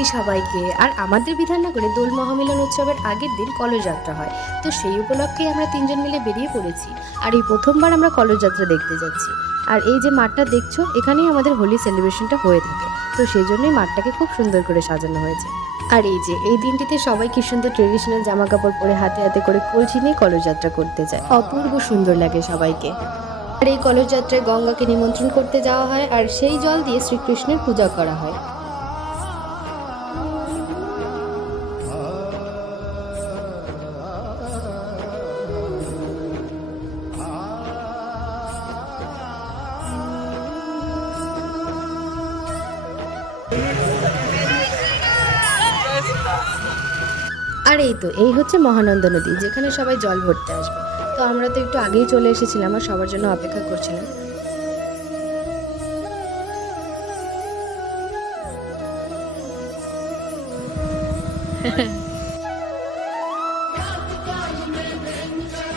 হেই সবাইকে। আর আমাদের বিধাননগরে দোল মহামিলন উৎসবের আগের দিন কলসযাত্রা হয়। তো সেই উপলক্ষেই আমরা তিনজন মিলে বেরিয়ে পড়েছি। আর এই প্রথমবার আমরা কলসযাত্রা দেখতে যাচ্ছি। আর এই যে মাঠটা দেখছো, এখানেই আমাদের হোলি সেলিব্রেশনটা হয়ে থাকে। তো সেই জন্যই মাঠটাকে খুব সুন্দর করে সাজানো হয়েছে। আর এই যে এই দিনটিতে সবাই কি সুন্দর ট্রেডিশনাল জামা কাপড় পরে হাতে হাতে করে কলসি নিয়ে কলসযাত্রা করতে যায়, অপূর্ব সুন্দর লাগে সবাইকে। আর এই কলসযাত্রায় গঙ্গাকে নিমন্ত্রণ করতে যাওয়া হয়, আর সেই জল দিয়ে শ্রীকৃষ্ণের পূজা করা হয়। আর এই তো এই হচ্ছে মহানন্দা নদী, যেখানে সবাই জল ভরতে আসবে। তো আমরা তো একটু আগেই চলে এসেছিলাম আর সবার জন্য অপেক্ষা করছিলাম।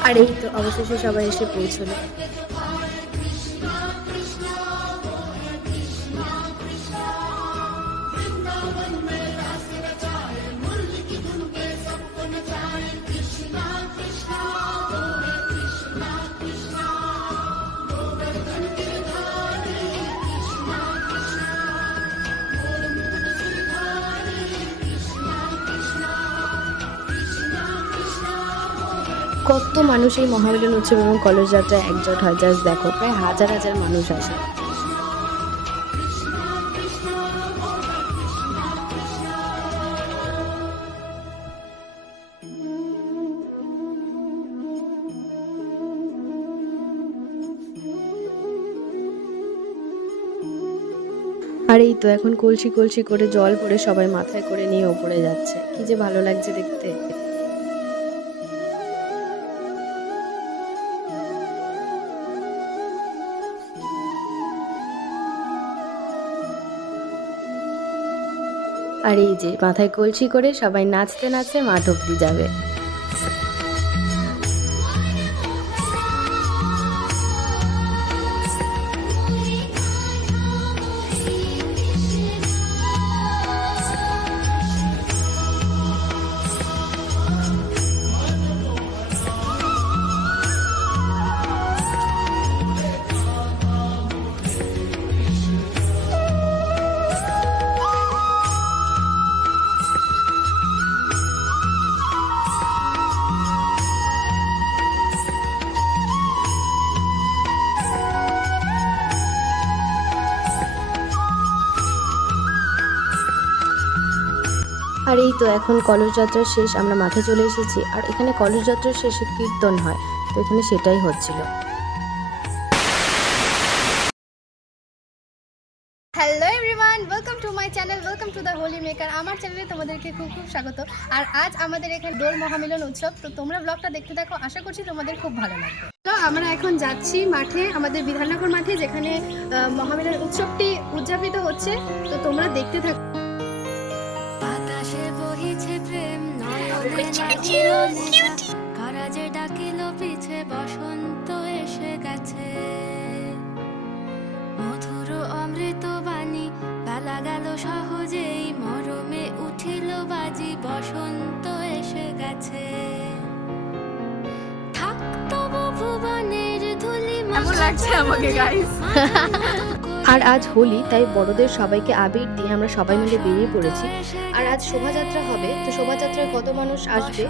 আর এই তো অবশেষে সবাই এসে পৌঁছলো। কত মানুষ এই মহামিলন উৎসব এবং কলসযাত্রায় একজোট হয়, জাস্ট দেখো, প্রায় হাজার হাজার মানুষ আসে। আর এই তো এখন কলসি কলসি করে জল ভরে সবাই মাথায় করে নিয়ে ওপরে যাচ্ছে, কি যে ভালো লাগছে দেখতে। আর এই যে মাথায় কলসি করে সবাই নাচতে নাচতে মাঠ অব্দি যাবে। আর এই তো এখন কলসযাত্রা শেষ, আমরা মাঠে চলে এসেছি। আর এখানে কলসযাত্রার শেষে কীর্তন হয়, তো এখানে সেটাই হচ্ছিল। Hello everyone, welcome to my channel, welcome to the Holi maker. আমার চ্যানেলে তোমাদেরকে খুব খুব স্বাগত। আর আজ আমাদের এখানে দোল মহামিলন উৎসব, তো তোমরা ব্লগটা দেখতে থাকো, আশা করছি তোমাদের খুব ভালো লাগবে। তো আমরা এখন যাচ্ছি মাঠে, আমাদের বিধাননগর মাঠে, যেখানে মহামিলন উৎসবটি উদযাপিত হচ্ছে। তো তোমরা দেখতে থাকো। বাতাসে বহিছে প্রেম, নয়নে লাগিল নেশা, কারাজে ডাকিল পিছে, বসন্ত এসে গেছে। মধুর অমৃত বাণী, বেলা গেল সহজেই, মরমে উঠিল বাজি, বসন্ত এসে গেছে। থাকতো ভুবনের ধুলি, কেমন লাগছে আমাকে গাইস? আর আজ হোলি, তাই বড়দের সবাইকে আবির দিয়ে আমরা সবাই মিলে বেরিয়ে পড়েছি। আর আজ শোভাযাত্রা হবে, তো শোভাযাত্রায় কত মানুষ আসবে,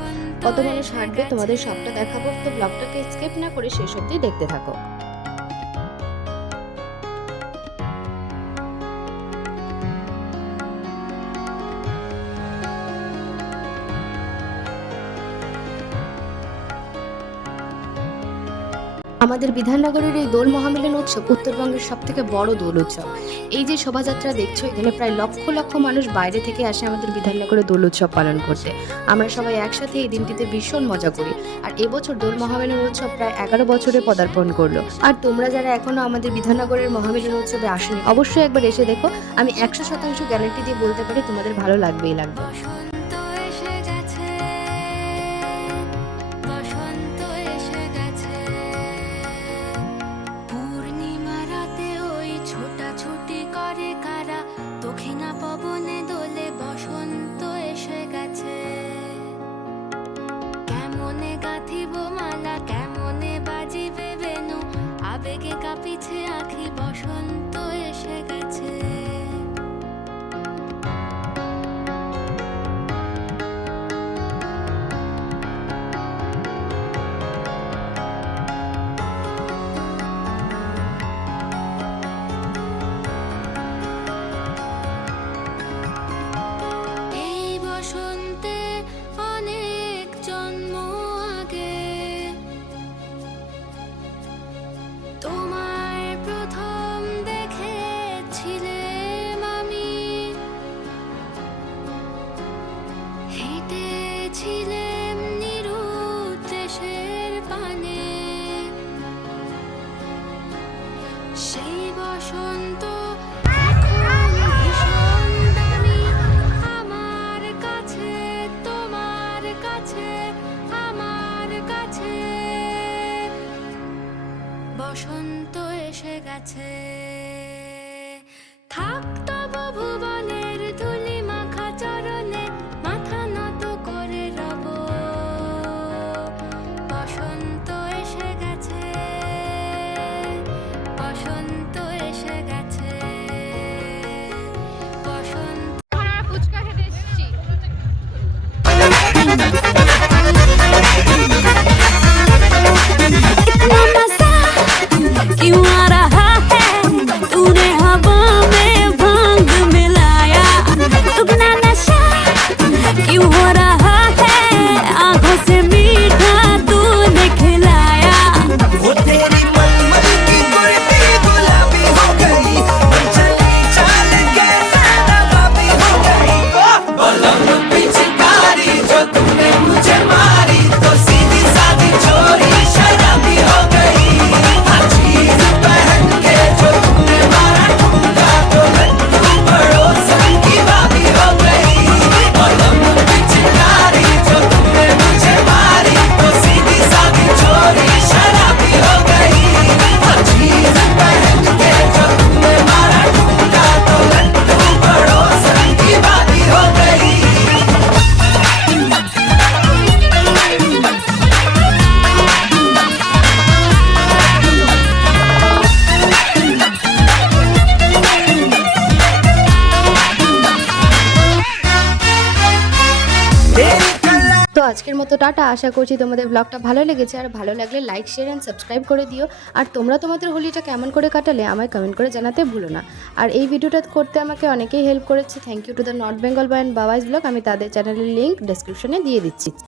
কত মানুষ হাঁটবে, তোমাদের সবটা দেখাবো। তো ব্লগটাকে স্কিপ না করে শেষ অবধি দেখতে থাকো। আমাদের বিধাননগরের এই দোল মহামিলন উৎসব উত্তরবঙ্গের সব থেকে বড় দোল উৎসব। এই যে শোভাযাত্রা দেখছো, এখানে প্রায় লক্ষ লক্ষ মানুষ বাইরে থেকে আসে আমাদের বিধাননগরে দোল উৎসব পালন করতে। আমরা সবাই একসাথে এই দিনটিতে ভীষণ মজা করি। আর এবছর দোল মহামিলন উৎসব প্রায় 11 বছরে পদার্পণ করলো। আর তোমরা যারা এখনো আমাদের বিধাননগরের মহামিলন উৎসবে আসেনি, অবশ্যই একবার এসে দেখো। আমি 100% গ্যারান্টি দিয়ে বলতে পারি তোমাদের ভালো লাগবেই লাগবে। ছোটাছুটি করে কারা, দক্ষিণা পবনে দোলে বসন্ত আবেগে কাঁপিছে আখি, বসন্ত এসে গেছে। এই বসন্তে অনেক জন্ম আগে তোমায় প্রথম দেখেছিলাম আমি, হেঁটেছিলাম নিরুদ্দেশের পানে। সেই বসন্ত এখন ভীষণ দামি আমার কাছে, তোমার কাছে, আমার কাছে। বসন্ত এসে গেছে। থাক তবু ভুবনের ধুলি মাখা চরণে, মাথা নত করে রব। বসন্ত এসে গেছে, বসন্ত এসে গেছে, বসন্ত। আমরা ফুচকা খেতে এসেছি। इतना मजा क्यों आ रहा है, तूने हवा में भांग मिलाया। दुगना नशा क्यों हो रहा है, आंखों से मीठा तूने खिलाया। वो तेरी मलमल की कुर्ती गुलाबी हो गई, चली चाल के नवाबी हो गई। बलम पिचकारी जो तूने मुझे मारी, तो सीधी सादी छोरी शराबी हो गई। हर चीज पहन के जो तूने मारा ठुमका, तो लड्डू पड़ोसन की भाभी हो गई। बलम पिचकारी जो तूने मुझे मारी, तो सीधी सादी छोरी शराबी हो गई। हर चीज पहन के जो तूने मारा ठुमका, तो लड्डू पड़ोसन की भाभी हो गई। तेरी कला তো আজকের মতো টাটা। আশা করছি তোমাদের ব্লগটা ভালো লেগেছে, আর ভালো লাগলে লাইক, শেয়ার অ্যান্ড সাবস্ক্রাইব করে দিও। আর তোমরা তোমাদের হোলিটা কেমন করে কাটালে আমায় কমেন্ট করে জানাতে ভুলো না। আর এই ভিডিওটা করতে আমাকে অনেকেই হেল্প করেছে। Thank you to the North Bengal band Babai's blog. আমি তাদের চ্যানেলের লিঙ্ক ডেসক্রিপশনে দিয়ে দিচ্ছি।